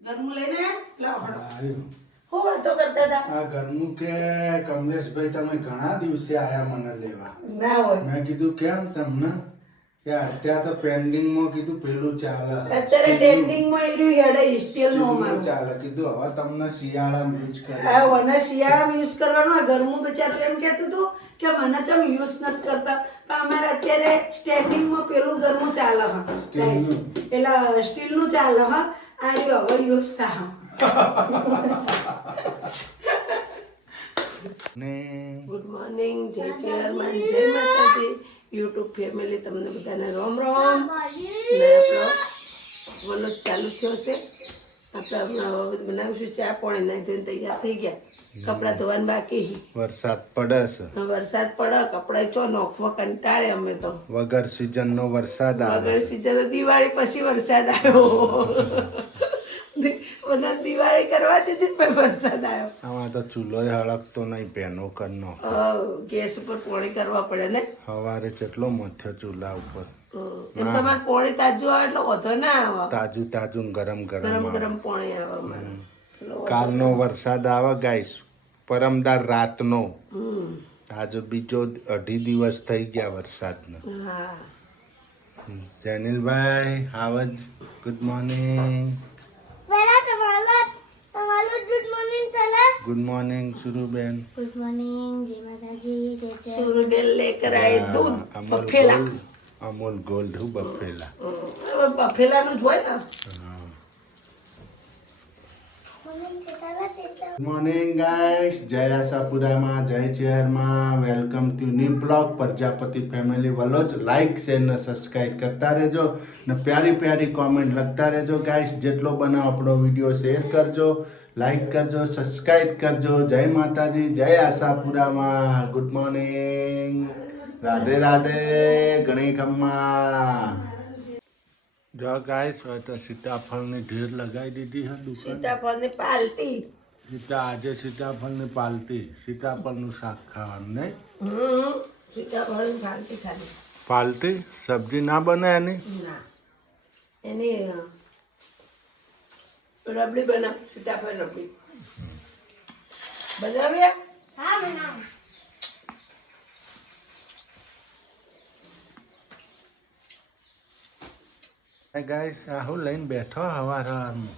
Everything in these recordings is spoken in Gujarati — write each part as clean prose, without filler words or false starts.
ઘરનું લઈને લાવો હું વાતો કરતા હતા આ ઘરનું કે કમલેશભાઈ તમે ઘણા દિવસે આયા મને લેવા ના હોય મેં કીધું કેમ તમને કે અત્યારે તો પેન્ડિંગમાં કીધું પેલું ચાલે અત્યારે ટ્રેન્ડિંગમાં એર્યું હેડે સ્ટીલનો મારું ચાલે કીધું હવે તમને શિયાળામાં યુઝ કરે આ વને શિયાળામાં યુઝ કરવાનો આ ઘરનું બચારું એમ કહેતું હતું કે મને તમે યુઝ નથી કરતા પણ અમારે અત્યારે સ્ટેન્ડિંગમાં પેલું ઘરનું ચાલે હા ગાઈસ પેલા સ્ટીલનું ચાલે હા આ રહ્યું હવે યુઝ થાય ને ગુડ મોર્નિંગ જય ચેરમેન જય માતાજી યુટ્યુબ ફેમિલી તમને બધાને રામ રામ ને આપણો વલોજ ચાલુ થયો છે આપણે હમણાં બનાવીશું ચા પાણી નાઈ ધોઈને તૈયાર થઈ ગયા કપડાં ધોવાનું બાકી વરસાદ પડે છે વરસાદ પડે કપડાં ચો નોખવા કંટાળે અમે તો વગર સીઝનનો વરસાદ આવે વગર સીઝન દિવાળી પછી વરસાદ આવ્યો બધા દિવાળી કરવા દીધી પણ વરસાદ આવ્યો આમાં તો ચૂલો હળકતો નહીં પેનો કરનો ગેસ ઉપર પોણી કરવા પડે ને સવારે કેટલો મથ્યો ચૂલા ઉપર એમ તમારે પોણી તાજું આવે એટલે વધો ના આવે તાજું તાજું ગરમ ગરમ ગરમ ગરમ પોણી આવે અમારે કાલનો વરસાદ આવે ગાઈસ પરમદાર રાતનો હમ આજે બીજો 2.5 દિવસ થઈ ગયા વરસાદનો હા જનિલભાઈ હાવજ ગુડ મોર્નિંગ गुड मॉर्निंग सुरुबेन गुड मॉर्निंग जय माताजी जय जय સુરડેલ લેકર આય દૂધ Amul buffalo gold Amul gold हूँ बफेला હવે બફેલાનું જ હોય ને गुड मॉर्निंग गाइस जय आशापुरा में जय चेयर में welcome to new blog Prajapati family वलोज लाइक शेयर ने सब्सक्राइब करता रहजो ने प्यारी प्यारी कमेंट लगता रहजो गाइस जेटलो बना अपनो वीडियो शेयर करजो लाइक करजो सब्सक्राइब करजो जय माताजी जय आशापुरा में गुड मॉर्निंग राधे राधे गणेश अम्मा जो गाइस तो सीताफल ने ढेर लगाई दीदी है दुकान સીતાફળની પાલટી सीता आज सीताफल ने पालती सीताफल નું શાક ખાવાનું નહીં સીતાફળની પાલટી ખાલી પાલતી સબ્જી ના બને એની ના એની રબડી બનાવ સીતાફળ રબડી બનાવ્યા हाँ मना ગાઈસ આહુ લઈને બેઠો હવાર હવારમાં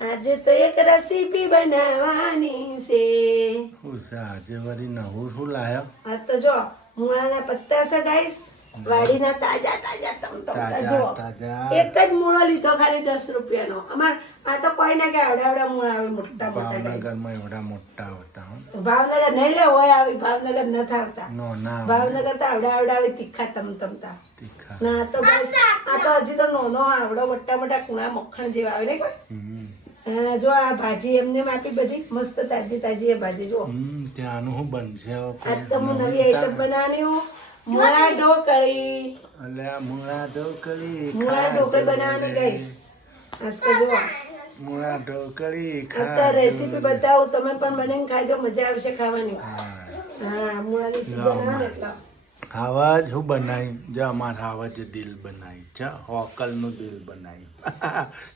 આજે તો એક રેસીપી બનાવવાની છે હું છે આજે વળી નવું શું લાયો આ તો જો મૂળાના પત્તા છે ગાઈસ વાડીના તાજા તાજા તમતમતા જો તાજા એક જ મૂળો લીધો ખાલી 10 રૂપિયાનો અમાર આ તો કોઈ ના કે આવડા મૂળા આવે મોટા મોટા guys. ભાવનગરમાં એવડા મોટા હોતા હો ભાવનગર નહીં લે હોય આવી ભાવનગર ન થાવતા નો ના ભાવનગર તો આવડા આવે તીખા તમતમતા તીખા ના આ તો guys, આ તો હજી તો નાનો આવડો મોટા મોટા કુણા મખણ જેવા આવે ને કોઈ જો આ ભાજી એમને આપી બધી મસ્ત તાજી તાજી એ ભાજી જો ત્યાંનું શું બનશે હવે આજ તો હું નવી આઈટમ બનાવવાની હું મૂળા ઢોકળી અલ્યા મૂળા ઢોકળી મૂળા ઢોકળી બનાવવાની ગઈશ આજ તો જો મૂળા ઢોકળી અત્યારે રેસીપી બતાવું તમે પણ બનાવીને ખાજો મજા આવશે ખાવાની હા મૂળાની સીઝન આવે એટલે આવાજ હું બનાવી જો અમારા આવાજ દિલ બનાવી છે હોકલનું દિલ બનાવી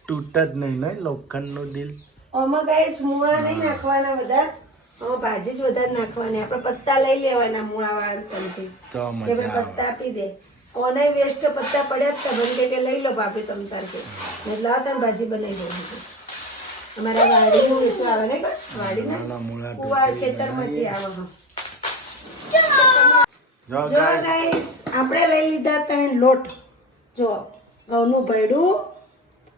તૂટ જ નહીં ને લોખંડનું દિલ આમાં ગાઈસ મૂળા નહીં નાખવાના વધારે આમાં ભાજી જ વધારે નાખવાની આપણે પત્તા લઈ લેવાના મૂળા વાળા તમથી તો કે મજા ભાઈ આવે પત્તા આપી દે ઓને વેસ્ટ પત્તા પડ્યા જ ખબર કે લઈ લો ભાભી તમ તાર કે એટલે આ તમે ભાજી બનાવી દઉં છું અમારા વાડીનું વિશ્વ આવે ને વાડીના નાના મૂળા કુવાડ ખેતરમાંથી આવે હા જો જો ગાઈસ આપણે લઈ લીધા 3 લોટ જો ઘઉંનું ભયડું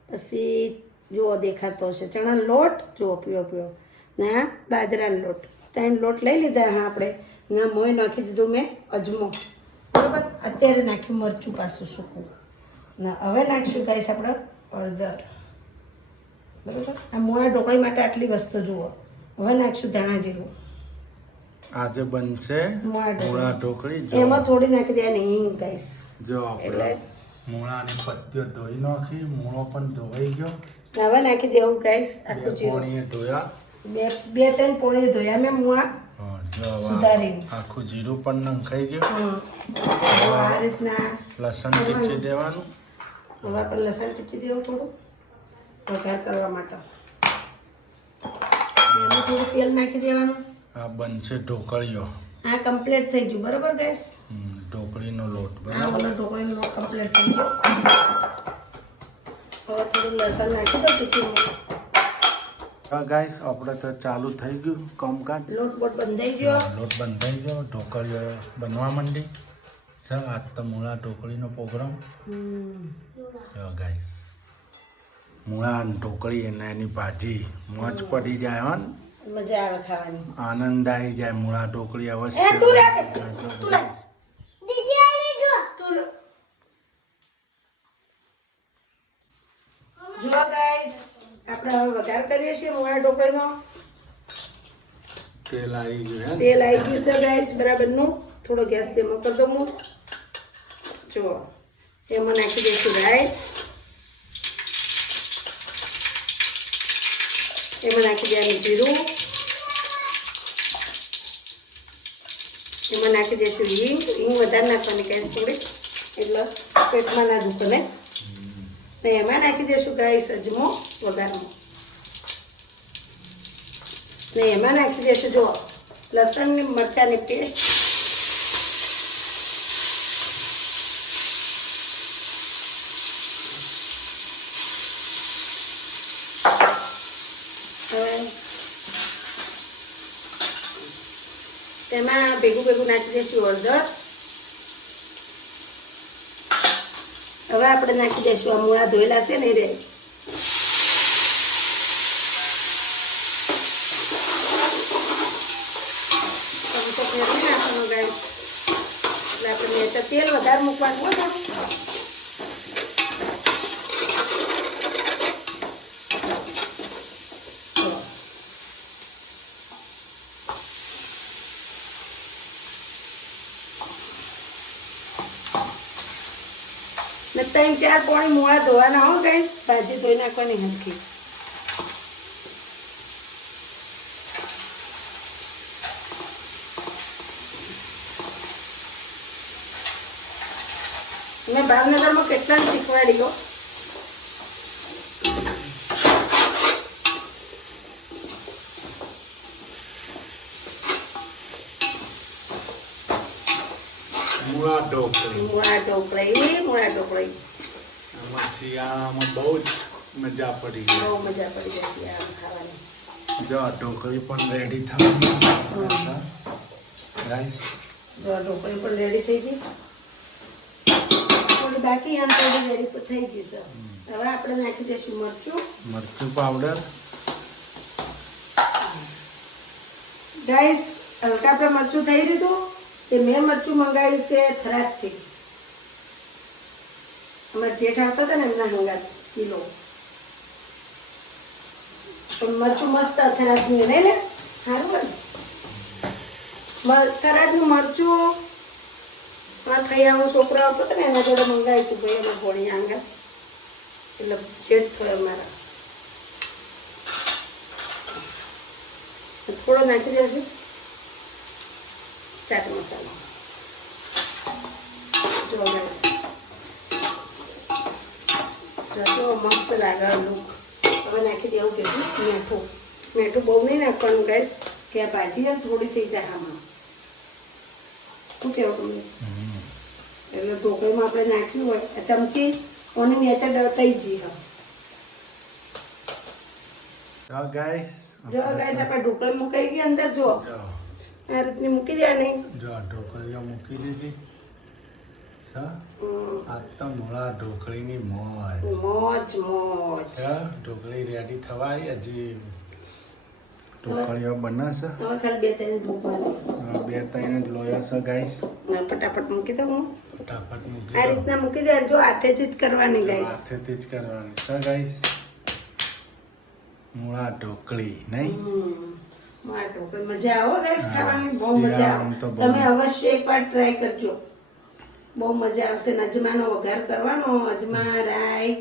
પછી જો દેખાતો હશે ચણાનો લોટ જો પીળો પીળો ના બાજરાનો લોટ 3 લોટ લઈ લીધા હા આપણે ના મોય નાખી દીધું મેં અજમો બરાબર અત્યારે નાખ્યું મરચું પાછું સૂકું ના હવે નાખીશું ગાઈસ આપણે હળદર બરાબર આ મૂળા ઢોકળી માટે આટલી વસ્તુ જુઓ હવે નાખીશું ધાણા જીરું આજે બનશે મૂળા મૂળા ઢોકળી જો એમાં થોડી નાખી દેવાની હિંગ ગાઈસ જો આપણે મૂળાની પત્તીઓ ધોઈ નાખી મૂળો પણ ધોવાઈ ગયો હવે નાખી દેવું ગાઈસ આખું બે જીરું પોણીએ ધોયા બે ત્રણ પોણી ધોયા મેં મૂળા હા, જો હવે સુધારીને આખું જીરું પણ નંખાઈ ગયું તો આ રીતના લસણ ખીચી દેવાનું હવે આપણે લસણ ખીચી દેવું થોડું વઘાર કરવા માટે તેલ નાખી દેવાનું. આ બનશે ઢોકળીઓ. આ કમ્પ્લીટ થઈ ગયું બરાબર ગેસ. ઢોકળીનો લોટ આ બરાબર. બધો ઢોકળીનો લોટ કમ્પ્લીટ થઈ ગયો. હવે થોડું લસણ નાખી દો ટીચીમાં. ગાઈસ આપણે તો ચાલુ થઈ ગયું કામકાજ. લોટ બોટ બંધાઈ ગયો. લોટ બંધાઈ ગયો, ઢોકળીઓ બનવા માંડી. સર આજ તો મૂળા ઢોકળીનો પ્રોગ્રામ. જો ગાઈસ મૂળા અને ઢોકળી અને એની ભાજી મોજ પડી જાય હો ને. મજા આવે ખાવાની. આનંદ આવી જાય. મૂળા ઢોકળી એ અવશ્ય. તું રે તું રે દીદી આ લીધો. તું રે. જો ગાઈસ આપણે હવે વઘાર કરીએ છીએ મૂળા ઢોકળીનો. તેલ આવી ગયું હે ને? તેલ આવી ગયું છે ગાઈસ બરાબરનું. થોડો ગેસ ધીમો કરી દઉં હું. જો એમાં નાખી દઈશું રાઈ. એમાં નાખી દેવાનું જીરું. એમાં નાખી દઈશું હિંગ. હિંગ વધારે નાખવાની ગેસ થોડી એટલે પેટમાં ના દુખે ને. ને એમાં નાખી દઈશું ગાઈસ અજમો વઘારમાં. ને એમાં નાખી દઈશું જો લસણની મરચાંની પેસ્ટ. હવે તેમાં ભેગું ભેગું નાખી દઈશું હળદર. હવે આપણે નાખી દઈશું આ મૂળા ધોયેલા છે ને એ રે. ચમચો ફેરવી નાખવાનો ગાઈસ. એટલે આપણે મેં તેલ વધારે મૂકવાનું હોય થોડું. ને 3-4 પાણી મૂળા ધોવાના હો ગાઈસ. ભાજી ધોઈ નાખવાની હરખી. મેં ભાવનગરમાં કેટલાને શીખવાડી ગયો. મૂળા ઢોકળી. મૂળા ઢોકળી. આમાં શિયાળામાં બહુ જ મજા પડી ગઈ. બહુ મજા પડી જશે આ ખાવાની. જો ઢોકળી પણ રેડી થવાની. ગાઈસ જો ઢોકળી પણ રેડી થઈ ગઈ. થોડી બાકી આમ થોડી રેડી પણ થઈ ગઈ છે. હવે આપણે નાખી દઈશું મરચું. મરચું પાવડર. ગાઈસ હલકા આપણે મરચું થઈ રહ્યું હતું. એ મેં મરચું મંગાવ્યું છે થરાદથી. અમારા જેઠ આવતા હતા ને એમના હંગાત કિલો. પણ મરચું મસ્ત થરાદનું નહીં ને સારું હોય ને. થરાદનું મરચું મારા ફૈયાનો છોકરો આવતો હતો ને એના જોડે મંગાવ્યું હતું ભાઈ અમારા ભોળી આંગા. એટલે જેઠ થયો અમારા. થોડો નાખી દેજો ચાટ મસાલો. જો ગાઈસ જો મસ્ત લાગે લુક. હવે નાખી દેવું કેટલું મીઠું. મીઠું બહુ નહીં નાખવાનું ગાઈસ કે આ ભાજી એમ થોડી થઈ જાય આમાં. શું કહેવું તમને? એટલે ઢોકળીમાં આપણે નાખ્યું હોય આ ચમચી ઓની નીચે ડટાઈ જઈ. જો ગાઈસ આપણે ઢોકળી મુકાઈ ગઈ અંદર. જો આ રીતની મૂકી દે નહીં. જો ઢોકળીઓ મૂકી દીધી. આ તો મૂળા ઢોકળીની મોજ. મોજ. ઢોકળી રેડી થવાય. હજી ઢોકળીઓ બને છે. હવે ખાલી 2-3 જ મૂકવાની. 2-3 જ લોયા છે ગાઈસ. ફટાફટ મૂકી દઉં હું. ફટાફટ મૂકી આ દો. રીતના મૂકી દે. જો હાથેથી જ કરવાની ગાઈસ. હાથેથી જ કરવાની છે ગાઈસ. મૂળા ઢોકળી નહીં. મારા ઢોકળી મજા આવે ગાઈસ ખાવાની. બહુ મજા આવે. તમે અવશ્ય એકવાર ટ્રાય કરજો. બહુ મજા આવશે. ને અજમાનો વઘાર કરવાનો. અજમા રાઈ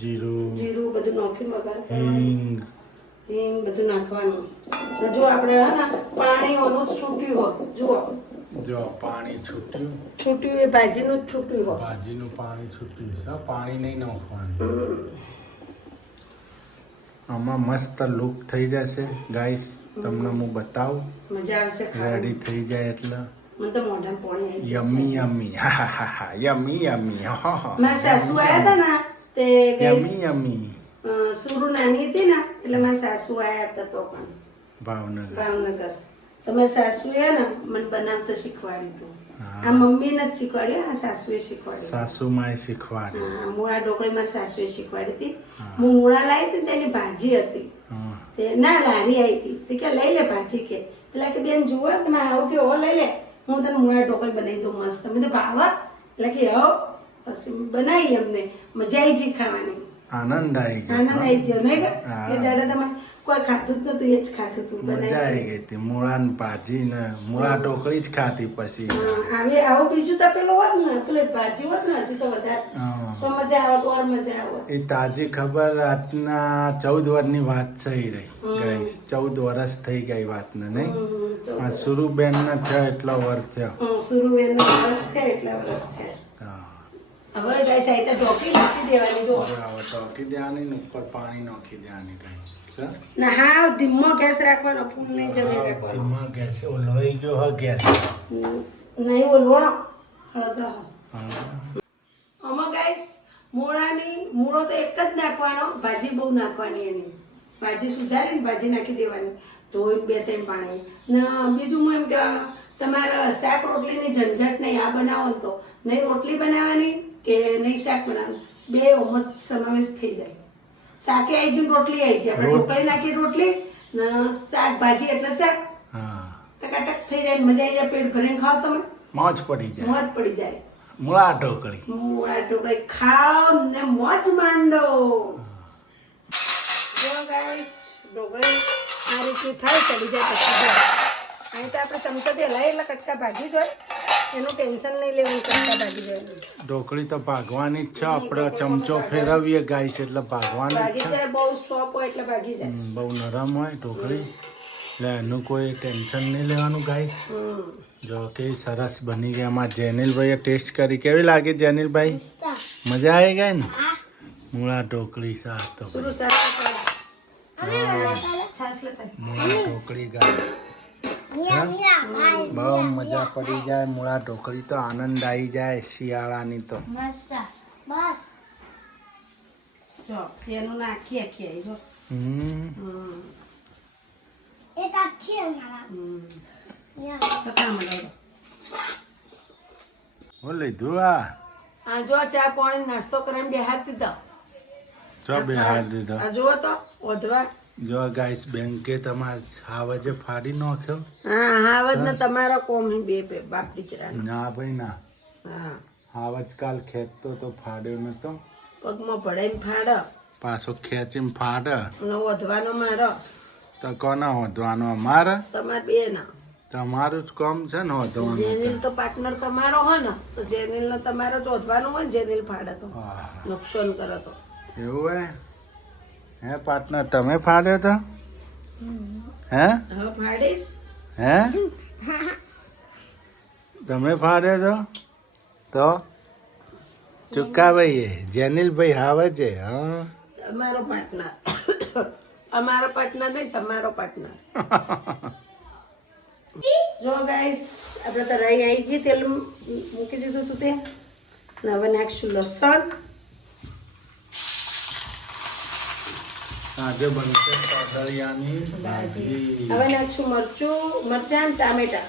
જીરું બધું નાખી વઘાર કરવાનો. હિંગ બધું નાખવાનું. જો આપણે હે ને પાણી ઓનું જ છૂટ્યું હોય. જુઓ જો પાણી છૂટ્યું. એ ભાજીનું જ છૂટ્યું હોય. ભાજીનું પાણી છૂટ્યું છે. પાણી નહીં નાખવાનું. આમાં મસ્ત લુક થઈ જશે ગાઈસ, તમને હું બતાવું મજા આવશે રેડી ખાવાની. થઈ જાય એટલે મને તો મોઢામાં પાણી આવી ગયું. યમી યમી હા હા હા યમી યમી હા હા મારા સાસુ આયા હતા ને તે યમી guys, યમી સુરુ નાની હતી ને એટલે મારા સાસુ આયા હતા તો પણ ભાવનગર ભાવનગર. તો મારા સાસુએ ને મને બનાવતા શીખવાડ્યું હતું. હા. આ મમ્મીને જ શીખવાડ્યું, આ સાસુએ શીખવાડ્યું. સાસુમાએ શીખવાડે હા, મૂળા ઢોકળી મારી સાસુએ શીખવાડી હતી. હા. હું મૂળા લાવી હતી ને તેની ભાજી હતી. હા તે ના લારી આવી હતી તે કે લઈ લે ભાજી કે એટલે કે બેન જુઓ તમે આવો કે ઓ લઈ લે હું તને મૂળા ઢોકળી બનાવી દઉં મસ્ત. તમે તો ભાવ એટલે કે આવો પછી બનાવી એમને મજા આવી ગઈ ખાવાની. આનંદ આવી ગયો આનંદ આવી ગયો નહીં કે હા. એ દાડા તમારે કોઈ ખાતું જ નતું, એ જ ખાતું હતું મજા આવી બનાવી. ગઈ હતી મૂળાની ભાજી ને મૂળા ઢોકળી જ ખાધી પછી આવું બીજું તો પેલું હોત ને પેલી ભાજી હોત ને હજી તો વધારે હા. તો મજા આવત, ઓર મજા આવત. એ તાજી ખબર આજના 14 વર્ષની વાત થઈ રહી ગાઈસ, 14 વર્ષ થઈ ગઈ વાતને નહીં. આ સુરુબેન ને થયો એટલો વર્ષ થયો. સુરુબેનનો વર્ષ થયા એટલા વર્ષ થયા. હા. હવે ગાઈસ આ રીતે ઢોકળી નાખી દેવાની જો. હવે ટોકી દેવાની ને ઉપર પાણી નાખી દેવાની ગાઈસ. સર ના હા ધીમો ગેસ રાખવાનો, ફૂલ નહીં જમી રાખવાનો. ધીમા ગેસે ઓલવાઈ ગયો હા ગેસ. નહીં ઓલવણો હળગા. હા. આમાં ગાઈસ મૂળો તો એક જ નાખવાનો, ભાજી બહુ નાખવાની એની. ભાજી સુધારીને ભાજી નાખી દેવાની ધોઈને 2-3 પાણી. ને બીજું હું એમ કે તમારે શાક રોટલીની ઝંઝટ નહીં, આ બનાવો ને તો નહીં રોટલી બનાવવાની કે નહીં શાક બનાવવાનું, બે ઓમત સમાવેશ થઈ જાય. શાકે આવી ગયું, રોટલી આવી જાય. આપણે ઢોકળી નાખી રોટલી ને શાકભાજી એટલે શાક હા ટકાટક થઈ જાય, મજા આવી જાય. પેટ ભરીને ખાઓ તમે, મોજ પડી જાય. મોજ પડી જાય. મૂળા ઢોકળી મૂળા ઢોકળી ખાઓ ને મોજ માંડો. જો ગાઈસ ઢોકળી આ રીતે થાય ચડી જાય પછી જો અહીં તો આપણે ચમચાથી હલાય એટલે કટકા ભાગી જ હોય, એનું ટેન્શન નહીં લેવું, કટકા ભાગી જાય. ઢોકળી તો ભાગવાની જ છે, આપણે ચમચો ફેરવીએ ગાઈસ એટલે ભાગવાની જ ભાગી છે. જાય, બહુ સોપ હોય એટલે ભાગી જાય. બહુ નરમ હોય ઢોકળી એટલે એનું કોઈ ટેન્શન નહીં લેવાનું ગાઈસ. જો કેવી સરસ બની ગઈ. આમાં જેનિલભાઈએ ટેસ્ટ કરી, કેવી લાગી જેનિલભાઈ? મજા આવી ગઈ ને? મૂળા ઢોકળી શાક તો સુરુ શાક છાશ લેતા મૂળા ઢોકળી ગાઈસ બહુ મજા પડી જાય. મૂળા ઢોકળી તો આનંદ આવી જાય શિયાળાની તો. જો એનું નાખી આખી આવી જો. તો કામ લાવો. હું લીધું આ આ જો ચા પાણી નાસ્તો કરીને બેહાર દીધો. જો બેહાર દીધો. આ જુઓ તો ઓધવા. જો ગાઈસ બેંકે તમારે હાવજે ફાડી નાખ્યો. હા હાવજ ને તમારો કોમ બે બાપ દીકરા. ના ભાઈ ના, હા હાવજ કાલ ખેંચતો તો ફાડ્યો નતો, પગમાં ભળાઈને ફાડો પાછો ખેંચીને ફાડે અને ઓધવાનો મારો. તો કોના વધવાનું? અમારે તમારે બે ના. તમારું જ કામ છે ને વધવાનું. જેનિલ તો પાર્ટનર તમારો હોય ને તો જેનિલ ને તમારે જ ઓધવાનું હોય ને. જેનિલ ફાડે તો નુકસાન કરે તો એવું હે? હે પાર્ટનર તમે ફાડ્યો તો? હે હવે ફાડીશ. હે તમે ફાડ્યો તો ચુકાભાઈ જેનિલભાઈ હાવે છે. હા અમારો પાર્ટનર અમારો પાર્ટનર નહીં, તમારો પાર્ટનર. જો ગાઈસ આપણે તો રાઈ આવી ગઈ, તેલ મૂકી દીધું તું તે. ને હવે નાખશું લસણ. આજે બનશે પાતળિયાની ભાજી. હવે નાખશું મરચાં ને ટામેટા.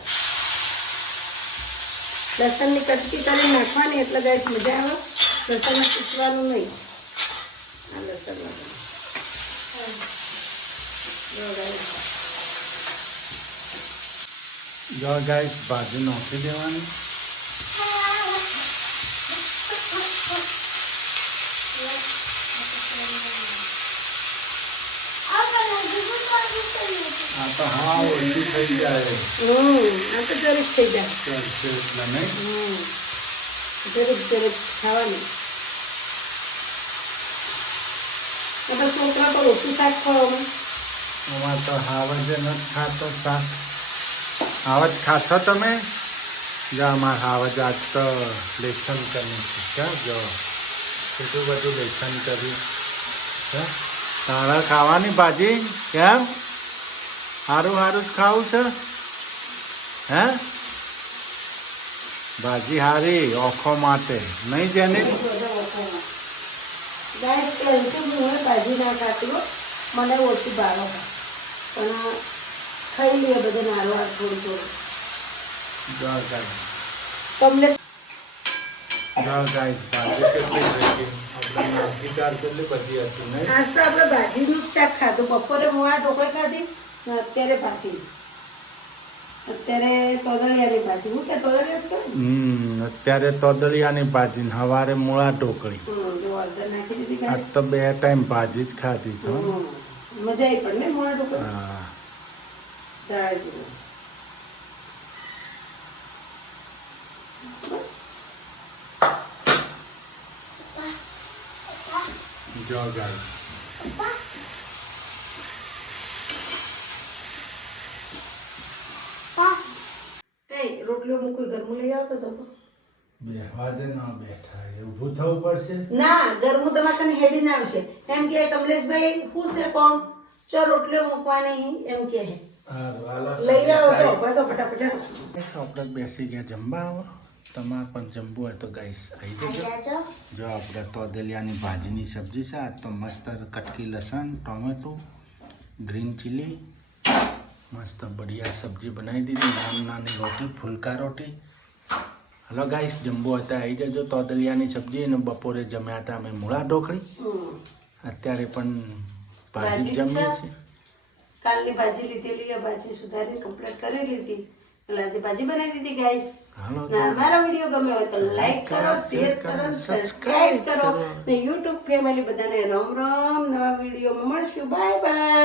લસણની કટકી કરી નાખવાની એટલે ગાઈસ મજા આવે. લસણ પીસવાનું નહીં. આ લસણ જો ગાઈસ ભાજી નાખી દેવાની. આ તો હા ઓછી થઈ જાય. આ તો જરીક થઈ જાય. ચાલશે એટલે નહીં. જરીક ખાવાની. તો છોકરા તો ઓછું શાક ખાવાનું. એમાં તો હાવજ નથી ખાતો શાક. હાવજ ખાશો તમે? જો અમારે હાવજ આજ તો લેસન કર્યું છે. જો કેટલું બધું લેસન કર્યું છે. તારા ખાવાની ભાજી કેમ સારું સારું જ ખાવું છે હે ભાજી હારી ઓખો માટે નહીં જેની ગાઈસ પહેલથી હું ભાજી ના ખાતી હો મને ઓછી ભાવે પણ ખાઈ લઈએ બધે નારવા થોડું થોડું જળ ગાય તમને જળ ગાય ભાજી કેટલી હતી આપણે નાખી ચાર કેટલી બધી હતી નહીં આજ તો આપણે ભાજીનું જ શાક ખાધું બપોરે મોળા ઢોકળી ખાધી ને અત્યારે ભાજી અત્યારે તોદળિયાની ભાજી હું કે તોદળિયા જ કહેવાય અત્યારે તોદળિયાની ભાજી ને સવારે મૂળા ઢોકળી ને જો હળદર નાખી દીધી આજ તો 2 ટાઈમ ભાજી જ ખાધી તો મજા આવી પણ ને મોળા ઢોકળી હા દાળ જેવું બસ જો ગાય કઈ રોટલીઓ મૂકવી ઘરમાં લઈ આવતો જતો બેહવા દે ના બેઠા એ ઊભું થવું પડશે ના ઘરમાં તમારે કને હેડીને આવશે એમ કે કમલેશભાઈ શું છે કોણ ચો રોટલીઓ મૂકવાની એમ કે હે લઈ આવો તો ઉભા તો ફટાફટ આપણે બેસી ગયા જમવા આવો તમારે પણ જમવું હોય તો ગાઈસ આવી જજો જો આપણે તોદલિયાની ભાજીની સબ્જી છે આ તો મસ્ત કટકી લસણ ટોમેટો ગ્રીન ચીલી મસ્ત બઢિયા સબ્જી બનાવી દીધી નાની રોટી ફુલકા રોટી હલો ગાઈસ જમવું હોય તો આવી જજો તોદલિયાની સબ્જી અને બપોરે જમ્યા હતા અમે મૂળા ઢોકળી અત્યારે પણ ભાજી જમીએ છીએ કાલની ભાજી લીધેલી ભાજી સુધારીને કમ્પ્લીટ કરી લીધી એટલે આજે ભાજી બનાવી દીધી ગાઈસ હાલો ના અમારો વિડીયો ગમે હોય તો લાઈક કરો શેર કરો સબસ્ક્રાઇબ કરો ને YouTube ફેમિલી બધાને રામ રામ નવા વિડીયોમાં મળશું બાય બાય